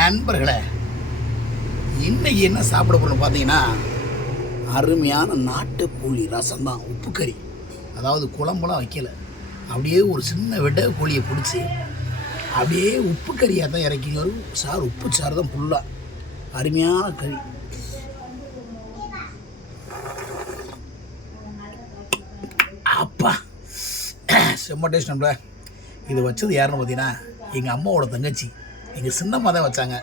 நண்பர்களே, இன்றைக்கி என்ன சாப்பிட போகிறோம் பார்த்தீங்கன்னா, அருமையான நாட்டுக்கோழி ரசம் தான். உப்பு கறி, அதாவது குழம்புலாம் வைக்கலை, அப்படியே ஒரு சின்ன வெட்டை கோழியை பிடிச்சி அப்படியே உப்பு கறியாக தான் இறக்கி வரும். சார் உப்பு சாறு தான் ஃபுல்லாக, அருமையான கறி. அப்பா செம்ம டேஸ்ட். நம்மள இது வச்சது யாருன்னு பார்த்தீங்கன்னா, எங்கள் அம்மாவோட தங்கச்சி, எங்கள் சின்னம்மா தான் வச்சாங்க.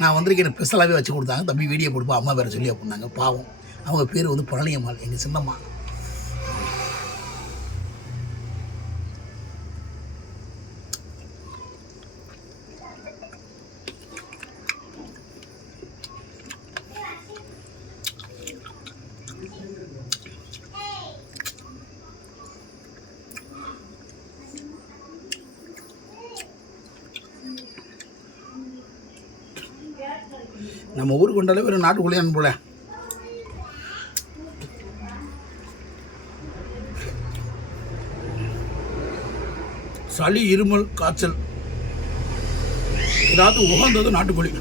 நான் வந்திருக்கேன், எனக்கு ஸ்பெஷலாகவே வச்சு கொடுத்தாங்க. தம்பி வீடியோ போடுப்பா அம்மா பேரை சொல்லி அப்படின்னாங்க. பாவம், அவங்க பேர் வந்து பழனியம்மாள், எங்கள் சின்னம்மா. நம்ம ஊருக்கு கொண்டாலே ஒரு நாட்டுக்குள்ளே அனுப்பல. சளி, இருமல், காய்ச்சல் ஏதாவது உகந்தது நாட்டுக்கோழி.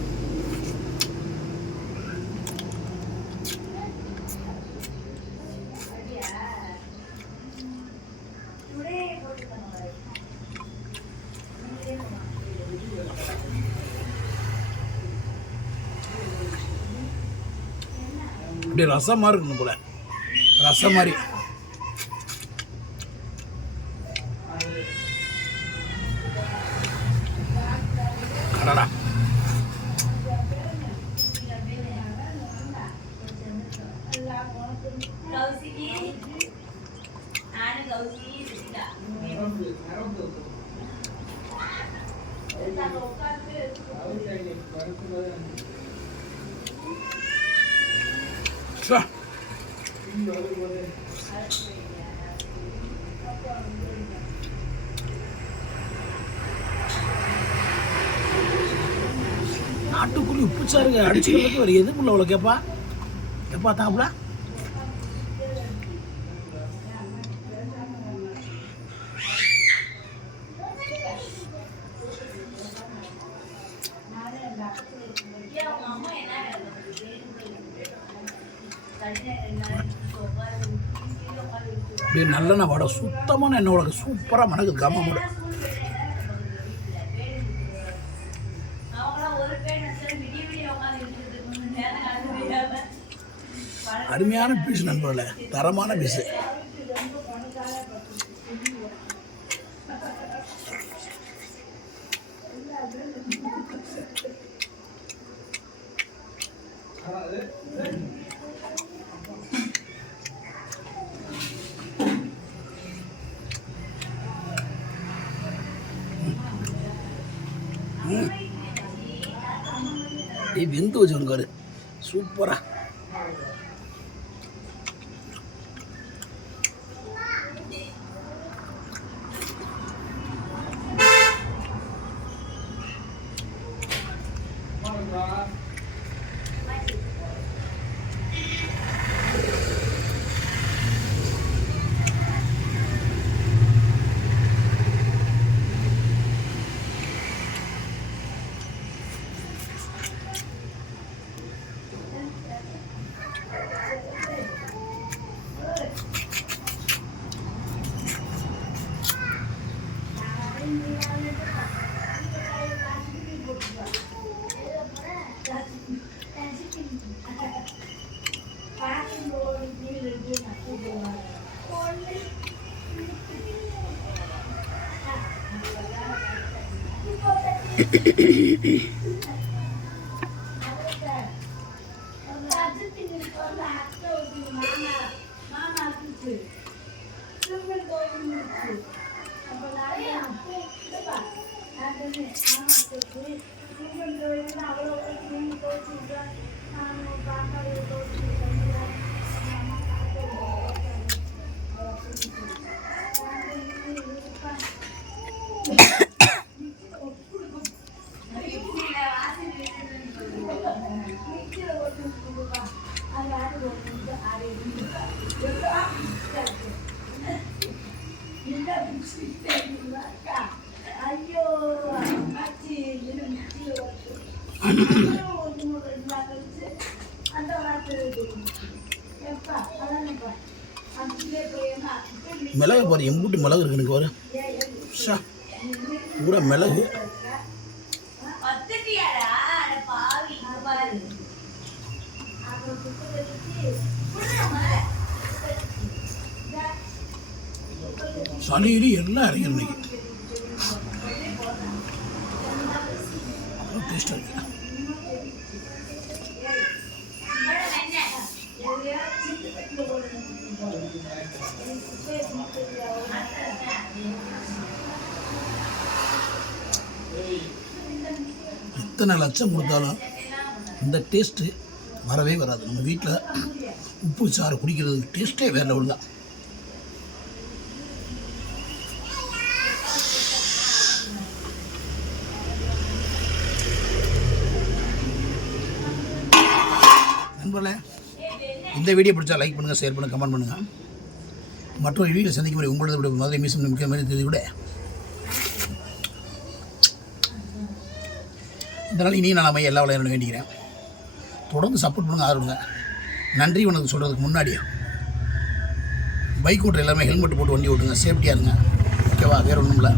இப்படி ரசம் மாதிரி இருக்கணும் போல, ரசம் மாதிரி. கடடா நாட்டுக்குள்ளி உப்பு சாருங்க அடிச்சுக்கிறதுக்கு வேறு எதுவும் இல்லை. அவ்வளோ கேட்பா எப்பா தாப்புல அப்படியே நல்லெண்ணெய் வடை, சுத்தமான எண்ணெய் வடை, சூப்பராக மணக்குது கம்மோட. அருமையான பீஸ் நண்பர்களே, தரமான பீஸு. வெந்து வச்சுருக்காரு சூப்பரா. Ayo, mati, மிளகு பாரு, எம்பூட்டு மிளகு இருக்கு எனக்கு பாரு. ஷா பூரா மிளகு. சளியிலி எல்லாம் இறங்கி இன்னைக்கு டேஸ்டாக இருக்கு. எத்தனை லட்சம் கொடுத்தாலும் இந்த டேஸ்ட்டு வரவே வராது. நம்ம வீட்டில் உப்பு சாறு குடிக்கிறது டேஸ்ட்டே வேறு லெவல் தான். நண்பர்களே, இந்த வீடியோ பிடிச்சா லைக் பண்ணுங்கள், ஷேர் பண்ணுங்கள், கமெண்ட் பண்ணுங்கள். மற்றொரு வீடியோ சந்திக்கும் முறை உங்களது விட மதுரை மீசம் மிக்க மாதிரி தெரிவி விட இதனால் இனியும் நான் எல்லா விளையாட வேண்டிக்கிறேன். தொடர்ந்து சப்போர்ட் பண்ணுங்கள், ஆதரவுங்க. நன்றி வணக்கம் சொல்கிறதுக்கு முன்னாடியே பைக் ஓட்டுற எல்லாமே ஹெல்மெட் போட்டு வண்டி ஓட்டுங்க, சேஃப்டியாக இருங்க. ஓகேவா? வேறு ஒன்றும் இல்லை.